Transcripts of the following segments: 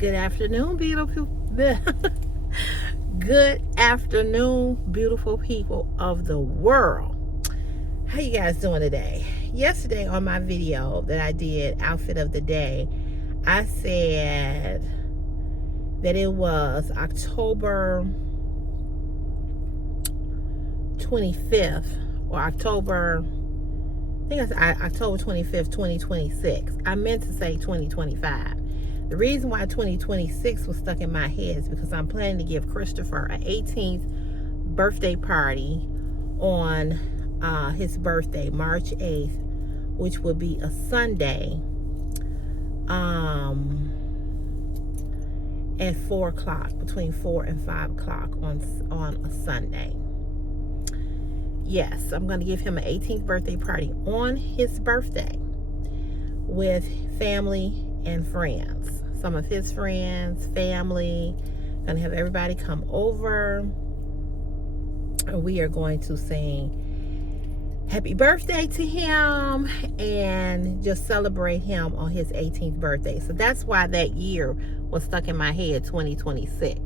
Good afternoon, beautiful. Good afternoon, beautiful people of the world. How you guys doing today? Yesterday on my video that I did, outfit of the day, I said that it was October 25th or October 25th, 2026. I meant to say 2025. The reason why 2026 was stuck in my head is because I'm planning to give Christopher an 18th birthday party on his birthday, March 8th, which will be a Sunday at 4 o'clock, between 4 and 5 o'clock on a Sunday. Yes, I'm going to give him an 18th birthday party on his birthday with family and friends. Some of his friends, family. Going to have everybody come over. We are going to sing happy birthday to him and just celebrate him on his 18th birthday. So that's why that year was stuck in my head, 2026.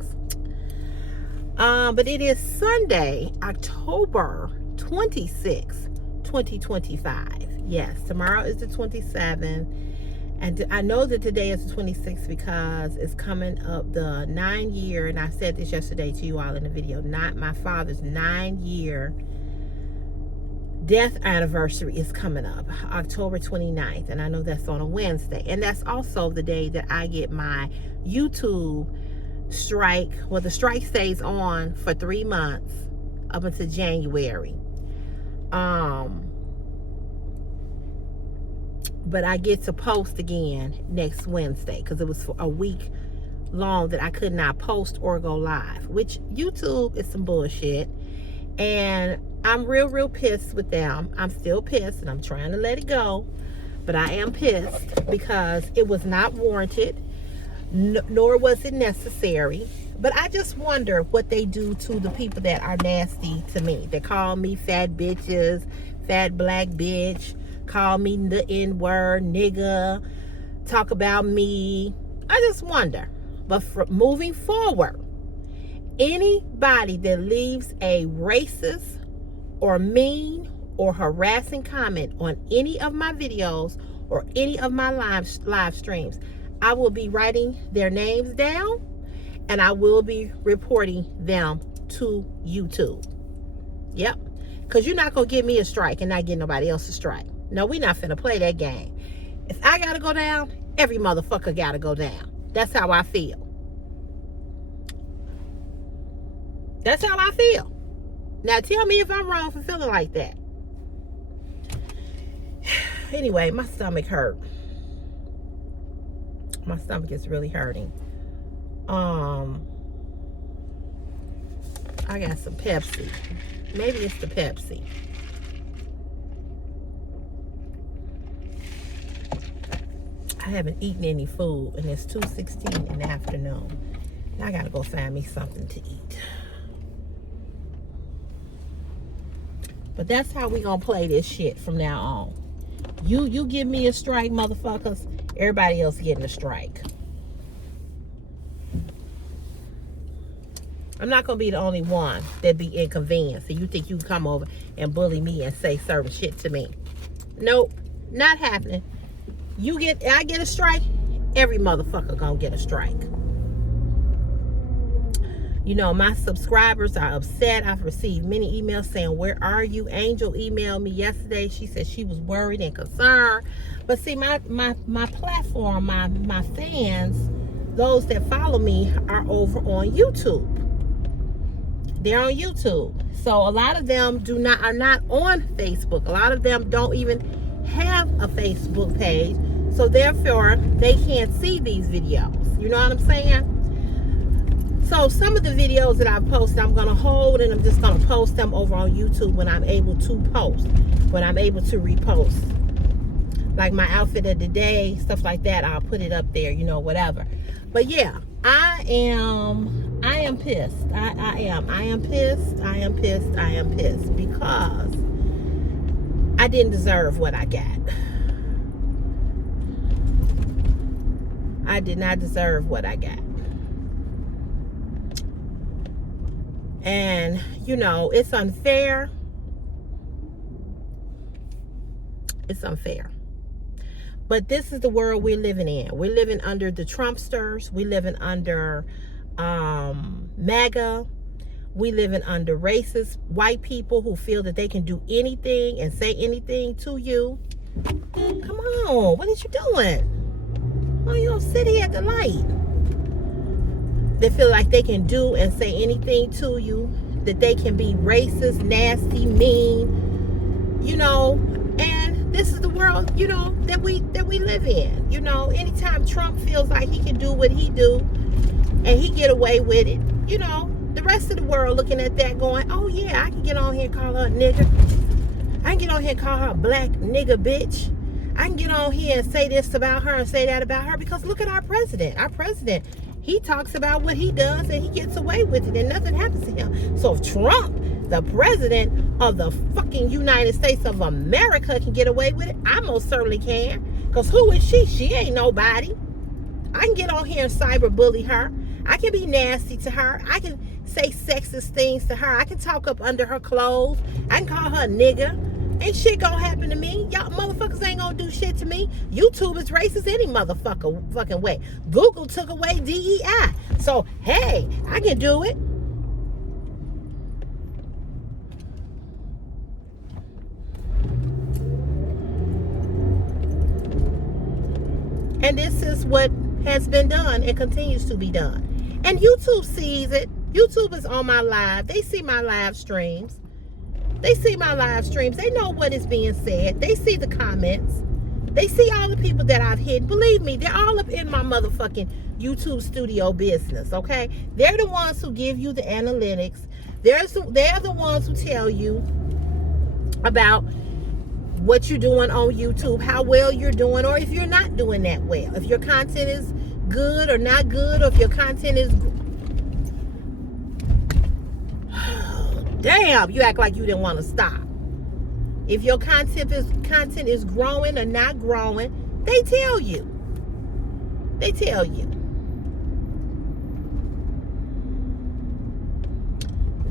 But it is Sunday, October 26, 2025. Yes, tomorrow is the 27th. And I know that today is the 26th because it's coming up the 9-year, and I said this yesterday to you all in the video, not my father's 9-year death anniversary is coming up, October 29th. And I know that's on a Wednesday. And that's also the day that I get my YouTube strike. Well, the strike stays on for 3 months up until January. But I get to post again next Wednesday because it was for a week long that I could not post or go live, which YouTube is some bullshit. And I'm real pissed with them. I'm still pissed and I'm trying to let it go. But I am pissed because it was not warranted, nor was it necessary. But I just wonder what they do to the people that are nasty to me. They call me fat bitches, fat black bitch, call me the N-word, nigga, talk about me. I just wonder. But moving forward, anybody that leaves a racist or mean or harassing comment on any of my videos or any of my live streams, I will be writing their names down and I will be reporting them to YouTube. Yep. Because you're not going to give me a strike and not get nobody else a strike. No, we're not finna play that game. If I gotta go down, every motherfucker gotta go down. That's how I feel. That's how I feel. Now tell me if I'm wrong for feeling like that. Anyway, my stomach hurt. My stomach is really hurting. I got some Pepsi. Maybe it's the Pepsi. I haven't eaten any food and it's 2:16 in the afternoon. Now I gotta go find me something to eat. But that's how we gonna play this shit from now on. You give me a strike, motherfuckers. Everybody else getting a strike. I'm not gonna be the only one that be inconvenienced. So you think you can come over and bully me and say certain shit to me? Nope, not happening. I get a strike, every motherfucker gonna get a strike. You know, my subscribers are upset. I've received many emails saying, where are you? Angel emailed me yesterday. She said she was worried and concerned. But see, my platform, my fans, those that follow me are over on YouTube. They're on YouTube. So a lot of them are not on Facebook. A lot of them don't even have a Facebook page, so therefore they can't see these videos. You know what I'm saying? So some of the videos that I post, I'm going to hold and I'm just going to post them over on YouTube when I'm able to post, when I'm able to repost. Like my outfit of the day, stuff like that, I'll put it up there, you know, whatever. But yeah, I am pissed. I am pissed because I didn't deserve what I got. I did not deserve what I got. And, you know, it's unfair. It's unfair. But this is the world we're living in. We're living under the Trumpsters. We're living under MAGA. We living under racist white people who feel that they can do anything and say anything to you. Come on, what is you doing? Why you don't sit here at the light? They feel like they can do and say anything to you, that they can be racist, nasty, mean, you know, and this is the world, you know, that we live in. You know, anytime Trump feels like he can do what he do and he get away with it, you know, the rest of the world looking at that going, oh yeah, I can get on here and call her a nigger. I can get on here and call her a black nigger bitch. I can get on here and say this about her and say that about her, because look at our president. Our president, he talks about what he does and he gets away with it and nothing happens to him. So if Trump, the president of the fucking United States of America, can get away with it, I most certainly can. Because who is she? She ain't nobody. I can get on here and cyberbully her. I can be nasty to her. I can say sexist things to her. I can talk up under her clothes. I can call her a nigger. Ain't shit gonna happen to me. Y'all motherfuckers ain't gonna do shit to me. YouTube is racist any motherfucker fucking way. Google took away DEI. So, hey, I can do it. And this is what has been done and continues to be done. And YouTube sees it. YouTube is on my live. They see my live streams. They see my live streams. They know what is being said. They see the comments. They see all the people that I've hit. Believe me, they're all up in my motherfucking YouTube studio business, okay? They're the ones who give you the analytics. They're the ones who tell you about what you're doing on YouTube, how well you're doing, or if you're not doing that well. If your content is good or not good, or if your content is... Damn, you act like you didn't want to stop. If your content is growing or not growing, they tell you. They tell you.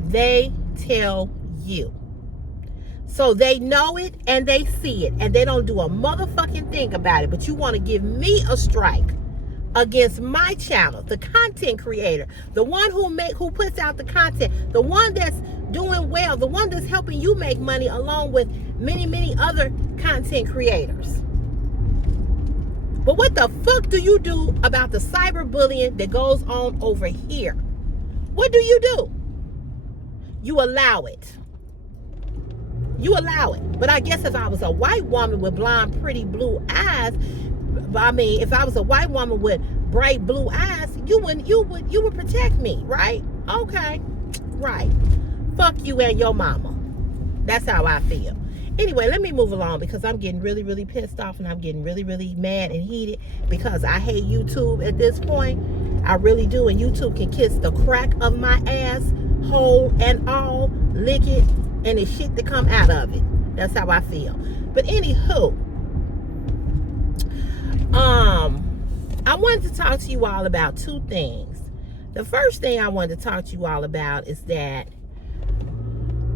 They tell you. So they know it and they see it, and they don't do a motherfucking thing about it. But you want to give me a strike against my channel, the content creator, the one who puts out the content, the one that's doing well, the one that's helping you make money along with many other content creators. But what the fuck do you do about the cyberbullying that goes on over here? What do? You allow it. You allow it. But I guess if I was a white woman with blonde, pretty blue eyes, I mean, if I was a white woman with bright blue eyes, you would protect me, right? Okay, right. Fuck you and your mama. That's how I feel. Anyway, let me move along, because I'm getting really pissed off, and I'm getting really mad and heated, because I hate YouTube at this point. I really do. And YouTube can kiss the crack of my ass, whole and all, lick it, and the shit to come out of it. That's how I feel. But anywho, I wanted to talk to you all about two things. The first thing I wanted to talk to you all about is that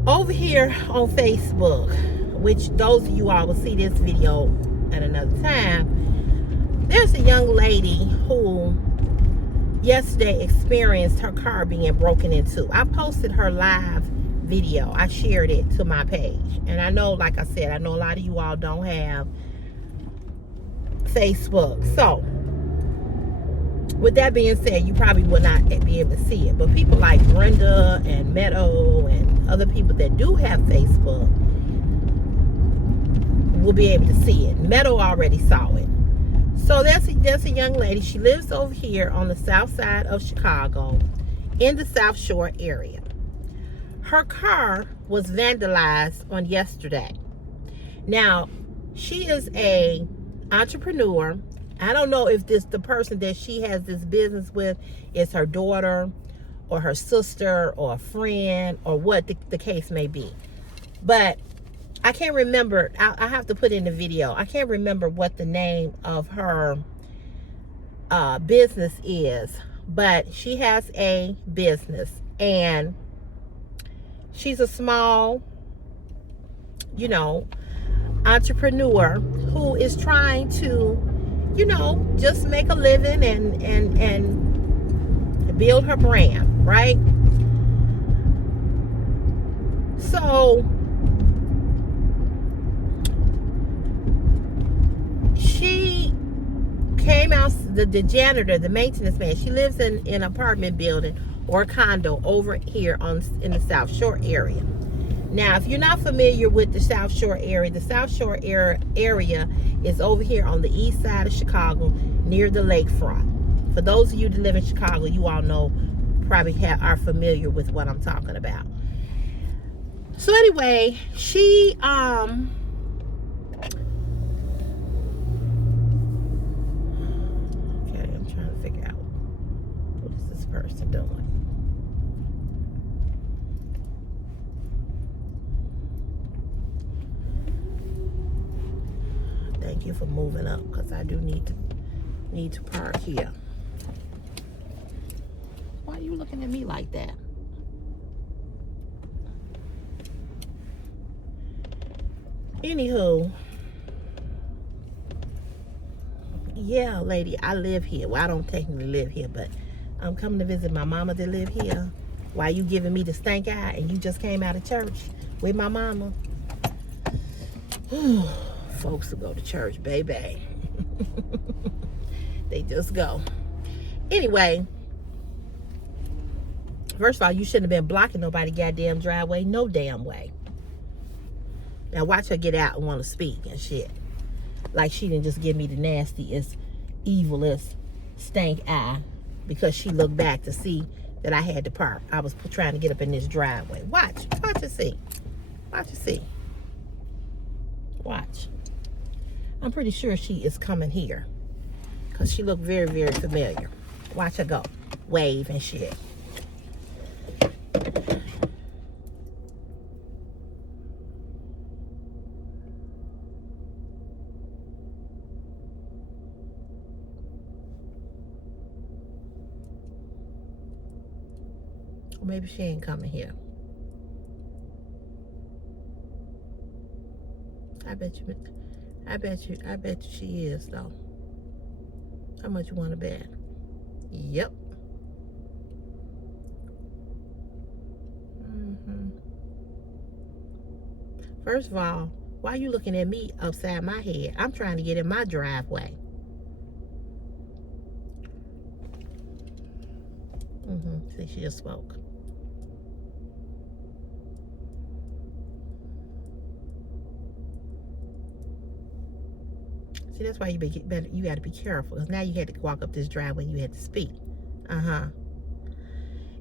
over here on Facebook, which those of you all will see this video at another time, there's a young lady who yesterday experienced her car being broken into. I posted her live video. I shared it to my page. And I know, like I said, I know a lot of you all don't have Facebook. So, with that being said, you probably will not be able to see it. But people like Brenda and Meadow and other people that do have Facebook will be able to see it. Meadow already saw it. So that's a young lady. She lives over here on the south side of Chicago, in the South Shore area. Her car was vandalized on yesterday. Now, she is a entrepreneur. I don't know if the person that she has this business with is her daughter or her sister or a friend, or what the case may be. But I can't remember. I have to put in the video. I can't remember what the name of her business is, but she has a business, and she's a small, you know, entrepreneur who is trying to, you know, just make a living and build her brand, right? So she came out, the janitor, the maintenance man. She lives in an apartment building or condo over here in the South Shore area. Now, if you're not familiar with the South Shore area, the South Shore area is over here on the east side of Chicago, near the lakefront. For those of you that live in Chicago, you all know, probably are familiar with what I'm talking about. So anyway, she okay, I'm trying to figure out, what is this person doing? Thank you for moving up, because I do need to park here. Why are you looking at me like that? Anywho, yeah, lady, I live here. Well, I don't technically live here, but I'm coming to visit my mama that live here. Why you giving me the stank eye and you just came out of church with my mama? Folks who go to church, baby. They just go. Anyway, first of all, you shouldn't have been blocking nobody goddamn driveway, no damn way. Now watch her get out and want to speak and shit. Like she didn't just give me the nastiest, evilest stank eye because she looked back to see that I had to park. I was trying to get up in this driveway. Watch and see. Watch and see. Watch. I'm pretty sure she is coming here because she looked very, very familiar. Watch her go. Wave and shit. Or maybe she ain't coming here. I bet you she is, though. How much you want to bet? Yep. First of all, why are you looking at me upside my head? I'm trying to get in my driveway. See, she just spoke. See, that's why you got to be careful, because now you had to walk up this driveway and you had to speak.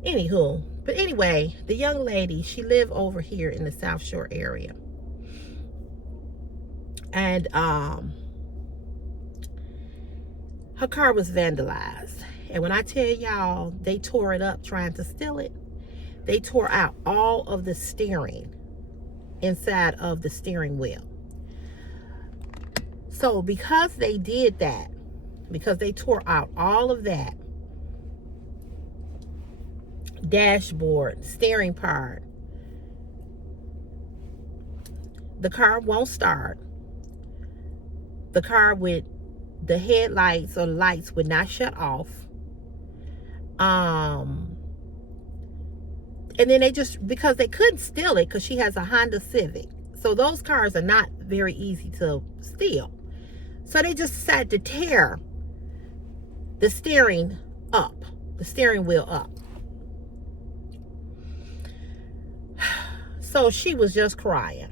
Anywho, but anyway, the young lady, she lived over here in the South Shore area. And her car was vandalized. And when I tell y'all, they tore it up trying to steal it. They tore out all of the steering inside of the steering wheel. So because they did that, because they tore out all of that, dashboard, steering part, the car won't start. The car with the headlights or lights would not shut off. And then they just, because they couldn't steal it, because she has a Honda Civic. So those cars are not very easy to steal. So they just decided to tear the steering up, the steering wheel up. So she was just crying.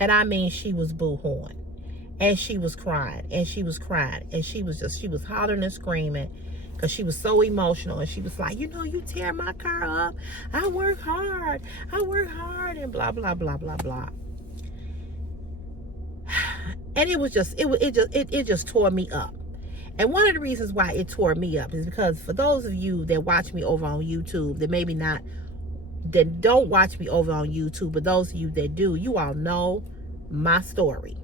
And I mean, she was boo-hooing. And she was crying. And she was crying. And she was hollering and screaming because she was so emotional. And she was like, you know, you tear my car up. I work hard. And blah, blah, blah, blah, blah. And it was just, it just tore me up. And one of the reasons why it tore me up is because for those of you that watch me over on YouTube, that don't watch me over on YouTube, but those of you that do, you all know my story.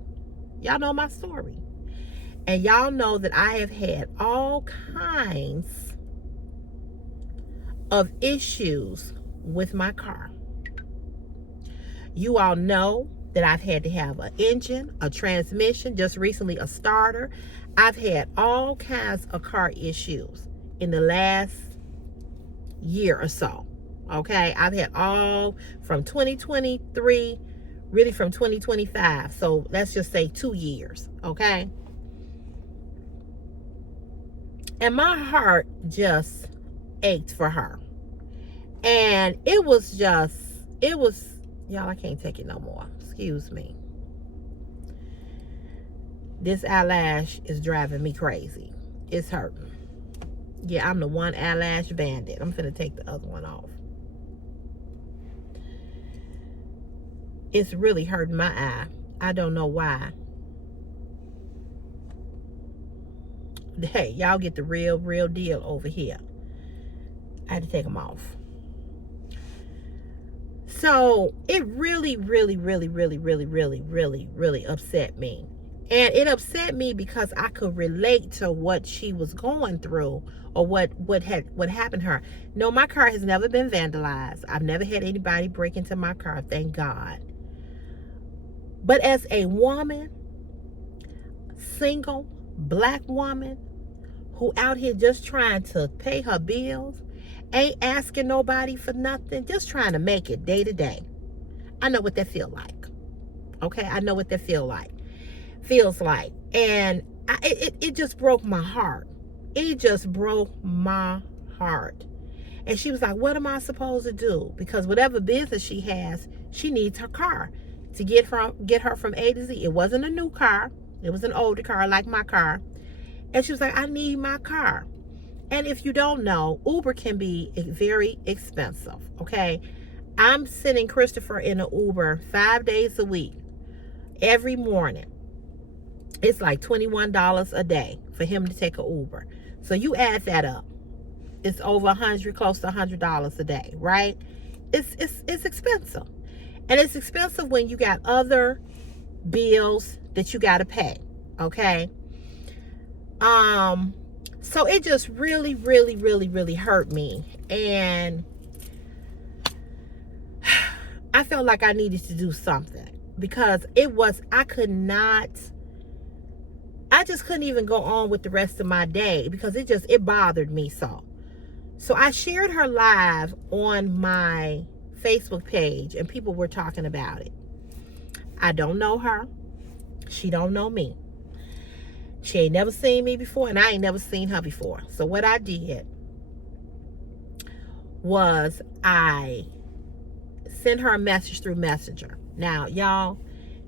Y'all know my story. And y'all know that I have had all kinds of issues with my car. You all know that I've had to have an engine, a transmission, just recently a starter. I've had all kinds of car issues in the last year or so. Okay, I've had all from 2023, really from 2025. So let's just say 2 years. Okay. And my heart just ached for her. And it was, y'all, I can't take it no more. Excuse me. This eyelash is driving me crazy. It's hurting. Yeah, I'm the one eyelash bandit. I'm finna take the other one off. It's really hurting my eye. I don't know why. Hey, y'all get the real deal over here. I had to take them off. So it really upset me. And it upset me because I could relate to what she was going through, or what happened to her. No, my car has never been vandalized. I've never had anybody break into my car, thank God. But as a woman, single, black woman, who out here just trying to pay her bills, ain't asking nobody for nothing, just trying to make it day to day. I know what that feels like. Okay, I know what that feels like. And it just broke my heart. It just broke my heart. And she was like, what am I supposed to do? Because whatever business she has, she needs her car to get her from A to Z. It wasn't a new car. It was an older car, like my car. And she was like, I need my car. And if you don't know, Uber can be very expensive, okay? I'm sending Christopher in an Uber 5 days a week, every morning. It's like $21 a day for him to take an Uber. So you add that up. It's over $100, close to $100 a day, right? It's expensive. And it's expensive when you got other bills that you got to pay, okay? So it just really hurt me. And I felt like I needed to do something, because I just couldn't even go on with the rest of my day, because it bothered me so. So I shared her live on my Facebook page, and people were talking about it. I don't know her. She don't know me. She ain't never seen me before, and I ain't never seen her before. So what I did was I sent her a message through Messenger. Now, y'all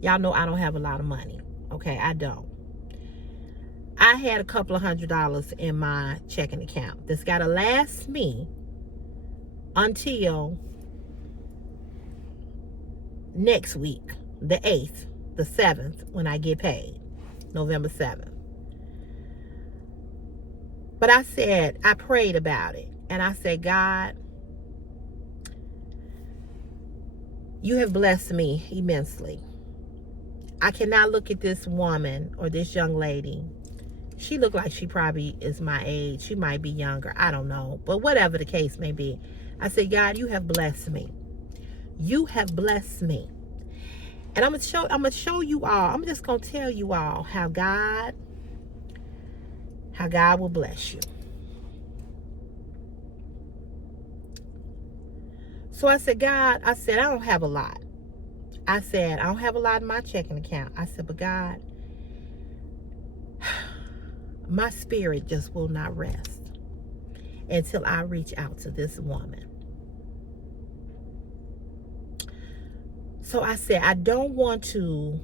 know I don't have a lot of money. Okay, I don't. I had a couple of $100 in my checking account. That's got to last me until next week, the 8th, the 7th, when I get paid, November 7th. But I prayed about it. And I said, God, you have blessed me immensely. I cannot look at this woman or this young lady. She looked like she probably is my age. She might be younger. I don't know. But whatever the case may be, I said, God, you have blessed me. You have blessed me. And I'm gonna show you all. I'm just gonna tell you all how God will bless you. So I said, God, I don't have a lot. I don't have a lot in my checking account. I said, but God, my spirit just will not rest until I reach out to this woman. So I said, I don't want to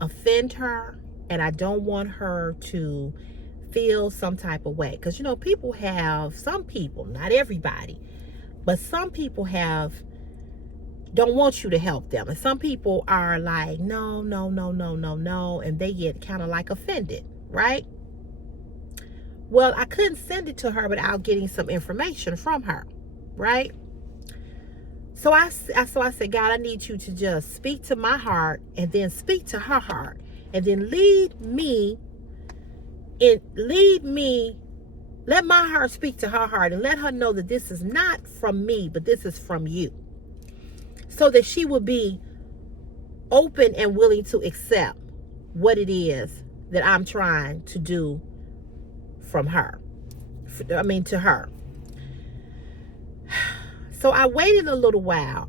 offend her, and I don't want her to feel some type of way. Because, some people, not everybody, but some people don't want you to help them. And some people are like, no, and they get kind of like offended, right? Well, I couldn't send it to her without getting some information from her, right? So I said, God, I need you to just speak to my heart, and then speak to her heart, and then lead me And let my heart speak to her heart and let her know that this is not from me, but this is from you. So that she will be open and willing to accept what it is that I'm trying to do from her. To her. So I waited a little while.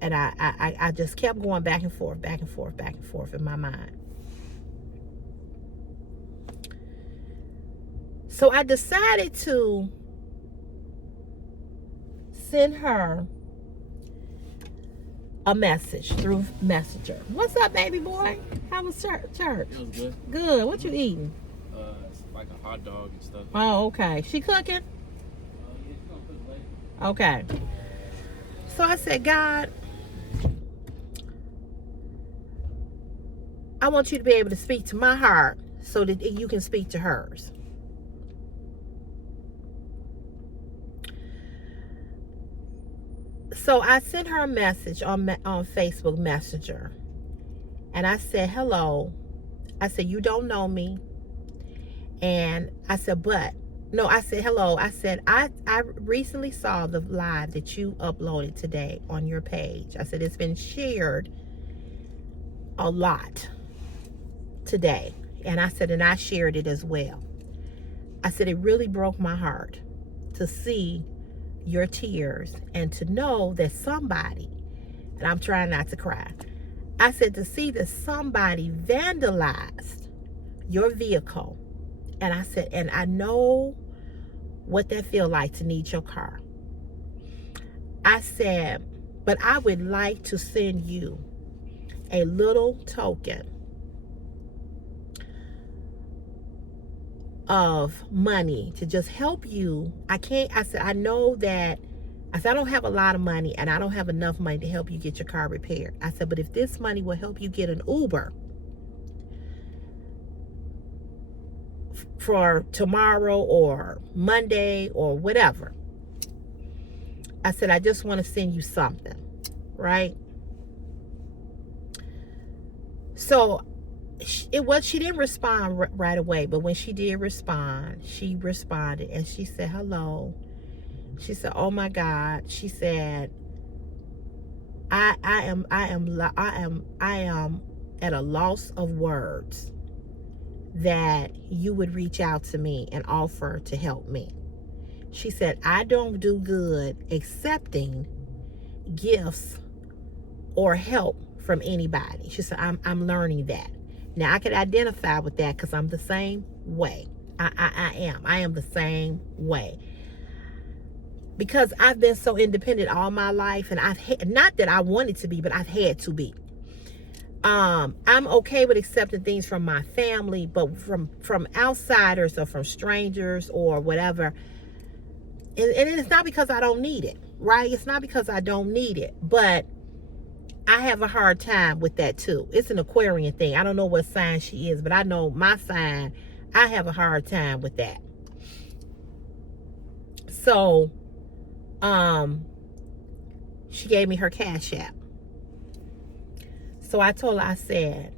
And I just kept going back and forth in my mind. So I decided to send her a message through Messenger. What's up, baby boy? How was church? It was good. Good. What you eating? It's like a hot dog and stuff. Oh, okay. She cooking? Yeah, she's gonna cook later. Okay. So I said, God, I want you to be able to speak to my heart so that you can speak to hers. So I sent her a message on Facebook Messenger. And I said, hello. I said, you don't know me. And I said, I said, hello. I said, I recently saw the live that you uploaded today on your page. I said, it's been shared a lot today. And I said, and I shared it as well. I said, it really broke my heart to see your tears and to know that somebody, and I'm trying not to cry, I said to see that somebody vandalized your vehicle. And I said, and I know what that feel like to need your car. I said, but I would like to send you a little token of money to just help you. I said, I know that, I said, I don't have a lot of money and I don't have enough money to help you get your car repaired. I said, but if this money will help you get an Uber for tomorrow or Monday or whatever, I said, I just want to send you something, right? So she didn't respond right away, but when she did respond, she responded and she said, hello. She said, oh my God. She said, I am at a loss of words that you would reach out to me and offer to help me. She said, I don't do good accepting gifts or help from anybody. She said, I'm learning that. Now I can identify with that because I'm the same way. I am the same way. Because I've been so independent all my life, and not that I wanted to be, but I've had to be. I'm okay with accepting things from my family, but from outsiders or from strangers or whatever. And it's not because I don't need it, right? It's not because I don't need it, but I have a hard time with that too. It's an Aquarian thing. I don't know what sign she is, but I know my sign, I have a hard time with that. So, she gave me her Cash App. So I told her, I said,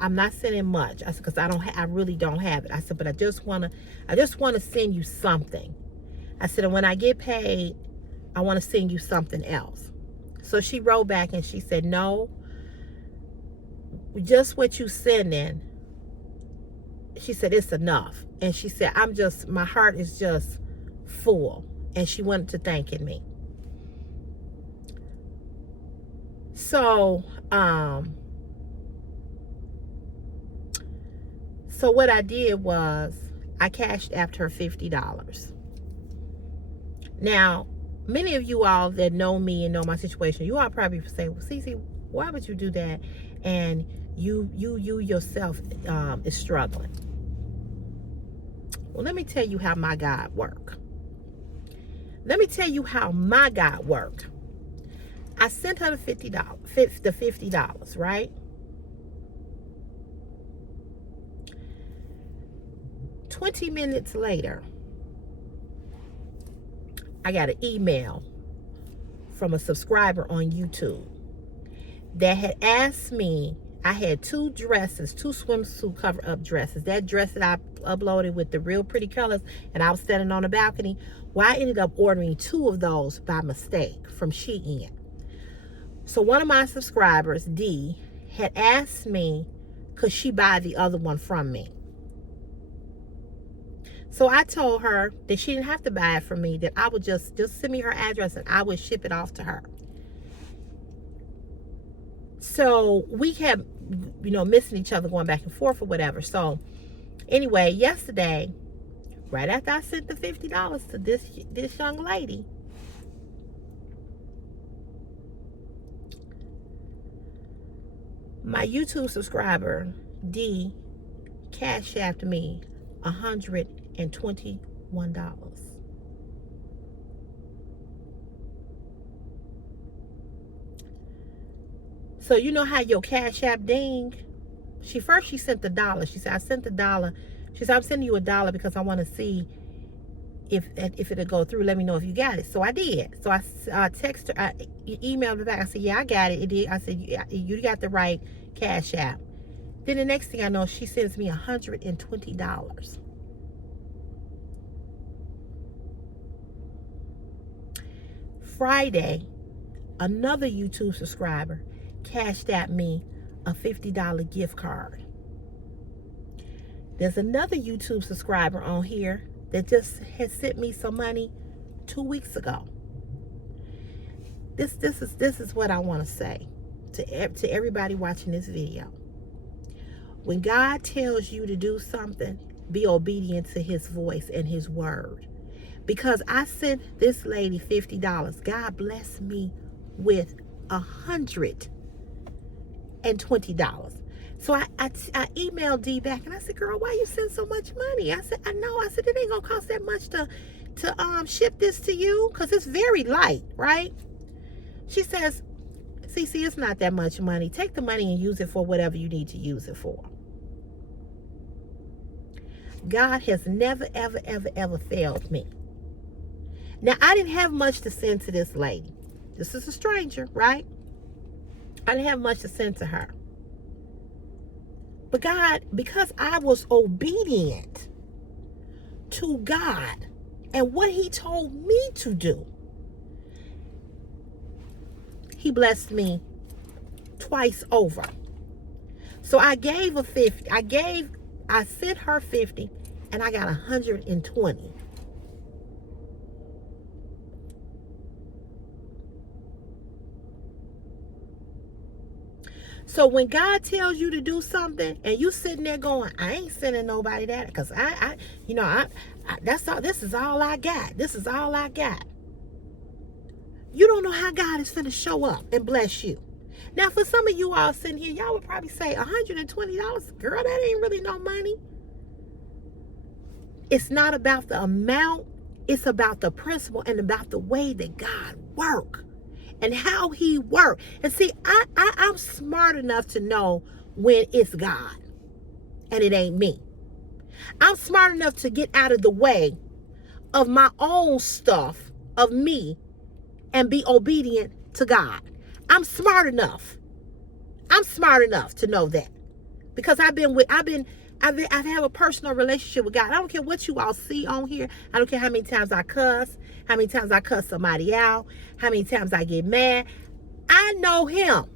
I'm not sending much. I said, because I really don't have it. I said, but I just want to send you something. I said, and when I get paid, I want to send you something else. So she wrote back and she said, no, just what you sending. She said, it's enough. And she said, my heart is just full. And she wanted to thank me. So, so what I did was I cashed after her $50. Now, many of you all that know me and know my situation, you all probably say, well, Cece, why would you do that? And you yourself is struggling. Well, let me tell you how my God works. Let me tell you how my God works. I sent her the $50, right? 20 minutes later, I got an email from a subscriber on YouTube that had asked me I had two dresses, two swimsuit cover-up dresses. That dress that I uploaded with the real pretty colors, and I was standing on the balcony. Well, I ended up ordering two of those by mistake from Shein. So one of my subscribers, D, had asked me, could she buy the other one from me? So I told her that she didn't have to buy it from me, that I would just send me her address and I would ship it off to her. So we kept, missing each other, going back and forth or whatever. So anyway, yesterday, right after I sent the $50 to this young lady, my YouTube subscriber, D, cash apped me $121. So you know how your cash app ding? She sent the $1. She said, I sent the $1. She said, I'm sending you $1 because I want to see if it'll go through. Let me know if you got it. So I did. So I texted her, I emailed her back. I said, yeah, I got it. It did. I said, you got the right cash app. Then the next thing I know, she sends me $120. Friday, another YouTube subscriber cashed at me a $50 gift card. There's another YouTube subscriber on here that just has sent me some money 2 weeks ago. This is what I want to say to everybody watching this video. When God tells you to do something, be obedient to his voice and his word. Because I sent this lady $50. God blessed me with $120. So I emailed D back and I said, girl, why you send so much money? I said, I know. I said, it ain't gonna cost that much to ship this to you, because it's very light, right? She says, CC, it's not that much money. Take the money and use it for whatever you need to use it for. God has never, ever, ever, ever failed me. Now, I didn't have much to send to this lady. This is a stranger, right? I didn't have much to send to her. But God, because I was obedient to God and what he told me to do, he blessed me twice over. So I gave her 50. I sent her 50 and I got 120. So when God tells you to do something and you sitting there going, I ain't sending nobody that, because that's all, this is all I got. This is all I got. You don't know how God is finna show up and bless you. Now, for some of you all sitting here, y'all would probably say $120, girl, that ain't really no money. It's not about the amount. It's about the principle and about the way that God works. And how he worked. And see, I'm smart enough to know when it's God and it ain't me. I'm smart enough to get out of the way of my own stuff, of me, and be obedient to God. I'm smart enough. I'm smart enough to know that. Because I have a personal relationship with God. I don't care what you all see on here. I don't care how many times I cuss, how many times I cuss somebody out, how many times I get mad. I know him.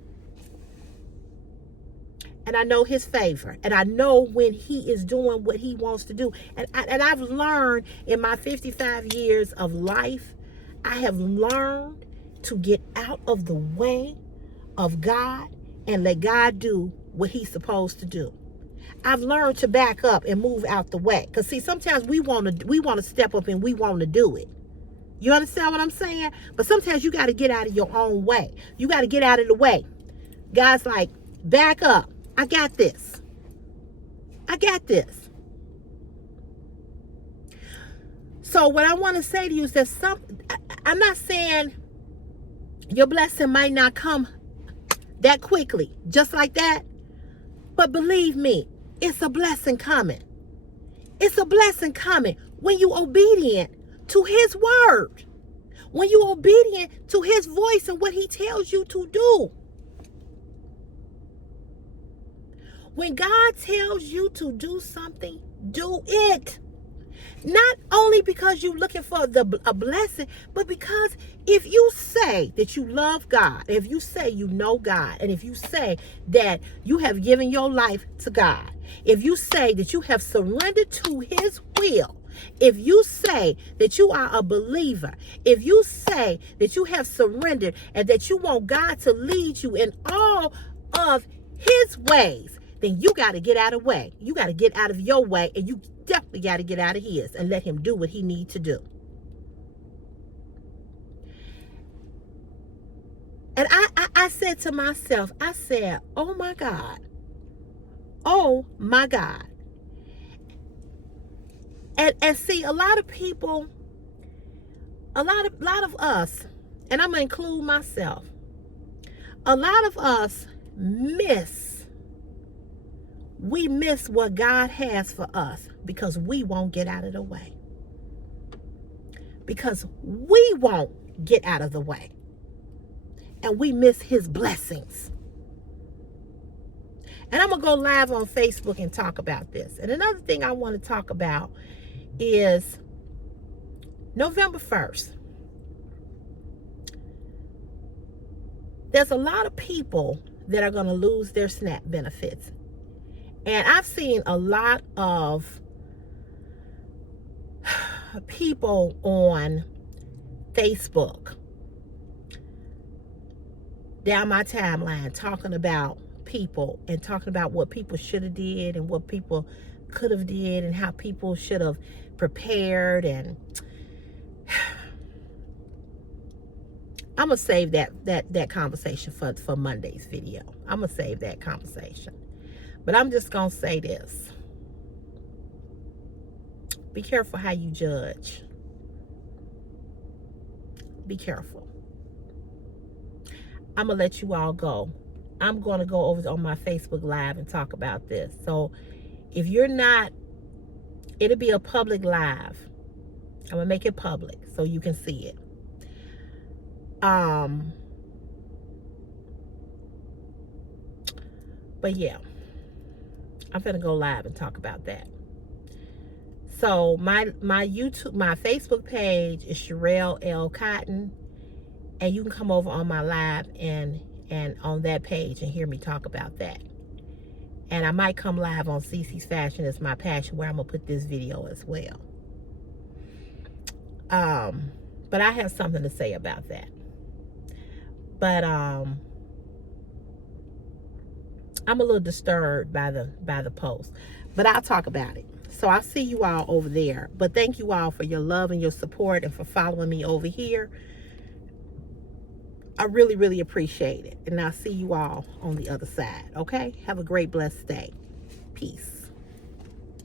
And I know his favor. And I know when he is doing what he wants to do. And I've learned in my 55 years of life, I have learned to get out of the way of God and let God do what he's supposed to do. I've learned to back up and move out the way. Because see, sometimes we want to step up and we want to do it. You understand what I'm saying? But sometimes you got to get out of your own way. You got to get out of the way. God's like, back up. I got this. I got this. So what I want to say to you is that I'm not saying your blessing might not come that quickly, just like that. But believe me, it's a blessing coming. It's a blessing coming when you're obedient to his word. When you're obedient to his voice and what he tells you to do. When God tells you to do something, do it. Not only because you're looking for a blessing, but because if you say that you love God, if you say you know God, and if you say that you have given your life to God, if you say that you have surrendered to his will, if you say that you are a believer, if you say that you have surrendered and that you want God to lead you in all of his ways, then you got to get out of the way. You got to get out of your way, and you definitely got to get out of his and let him do what he needs to do. And I said to myself, I said, oh my God. Oh my God. And see, a lot of people, a lot of us, and I'm going to include myself, a lot of us we miss what God has for us because we won't get out of the way. Because we won't get out of the way. And we miss his blessings. And I'm going to go live on Facebook and talk about this. And another thing I want to talk about is November 1st. There's a lot of people that are going to lose their SNAP benefits. And I've seen a lot of people on Facebook down my timeline talking about people and talking about what people should have did and what people could have did and how people should have prepared. And I'm gonna save that conversation for Monday's video. I'm gonna save that conversation. But I'm just gonna say this. Be careful how you judge. Be careful. I'm gonna let you all go. I'm gonna go over on my Facebook Live and talk about this. So if you're not, it'll be a public live. I'm gonna make it public so you can see it. But yeah, I'm gonna go live and talk about that. So my Facebook page is Sherelle L. Cotton, and you can come over on my live and on that page and hear me talk about that. And I might come live on CC's Fashion Is My Passion, where I'm gonna put this video as well. But I have something to say about that. But I'm a little disturbed by the post, but I'll talk about it. So I'll see you all over there. But thank you all for your love and your support and for following me over here. I really, really appreciate it. And I'll see you all on the other side. Okay? Have a great, blessed day. Peace.